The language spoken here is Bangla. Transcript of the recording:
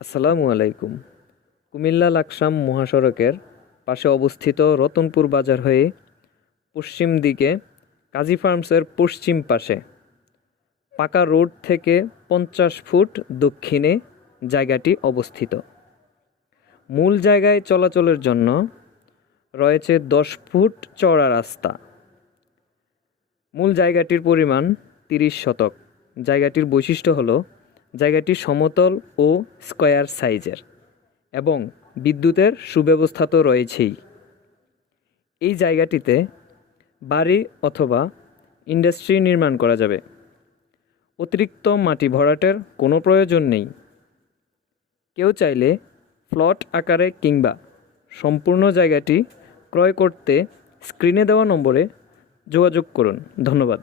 আসসালামু আলাইকুম। কুমিল্লা লাকসাম মহাসড়কের পাশে অবস্থিত রতনপুর বাজার হয়ে পশ্চিম দিকে কাজী ফার্মসের পশ্চিম পাশে পাকা রোড থেকে পঞ্চাশ ফুট দক্ষিণে জায়গাটি অবস্থিত। মূল জায়গায় চলাচলের জন্য রয়েছে দশ ফুট চওড়া রাস্তা। মূল জায়গাটির পরিমাণ তিরিশ শতক। জায়গাটির বৈশিষ্ট্য হলো জায়গাটি সমতল ও স্কয়ার সাইজের এবং বিদ্যুতের সুব্যবস্থা তো রয়েছেই। এই জায়গাটিতে বাড়ি অথবা ইন্ডাস্ট্রি নির্মাণ করা যাবে। অতিরিক্ত মাটি ভরাটের কোনো প্রয়োজন নেই। কেউ চাইলে প্লট আকারে কিংবা সম্পূর্ণ জায়গাটি ক্রয় করতে স্ক্রিনে দেওয়া নম্বরে যোগাযোগ করুন। ধন্যবাদ।